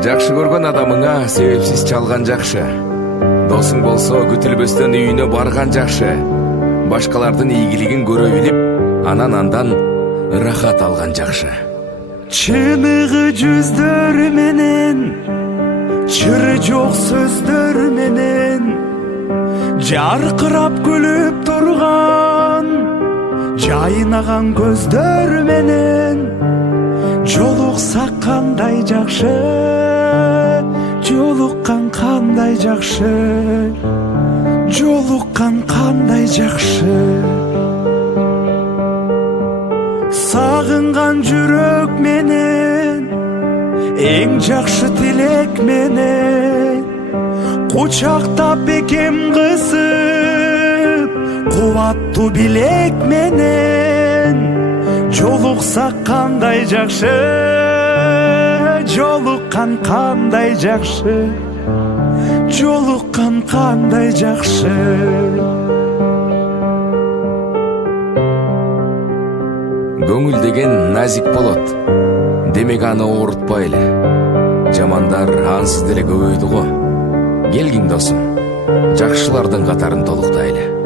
Жакшы көргөн адамыңа себепсиз чалган жакшы. Досуң болсо күтүлбөстөн үйүнө барган жакшы. Башкалардын ийгилигин көрө билип, андан ырахат алган жакшы. Чыныгы жүздөр менен, чыры жок сөздөр менен, жаркырап күлүп турган, жайнаган көздөр менен, жолуксак кандай жакшы, жолуккан кандай жакшы, жолуккан кандай жакшы. Сагынган жүрөк менен, эң жакшы тилек менен, кучактап бекем кысып, кубаттуу билек менен, жолуксак кандай жакшы, жолуккан кандай жакшы, жолуккан кандай жакшы. Көңүл деген назик болот. Демек аны оорутпайлы. Жамандар ансыз деле көбөйдү го. Келгиң досум, жакшылардын катарын толуктайлы.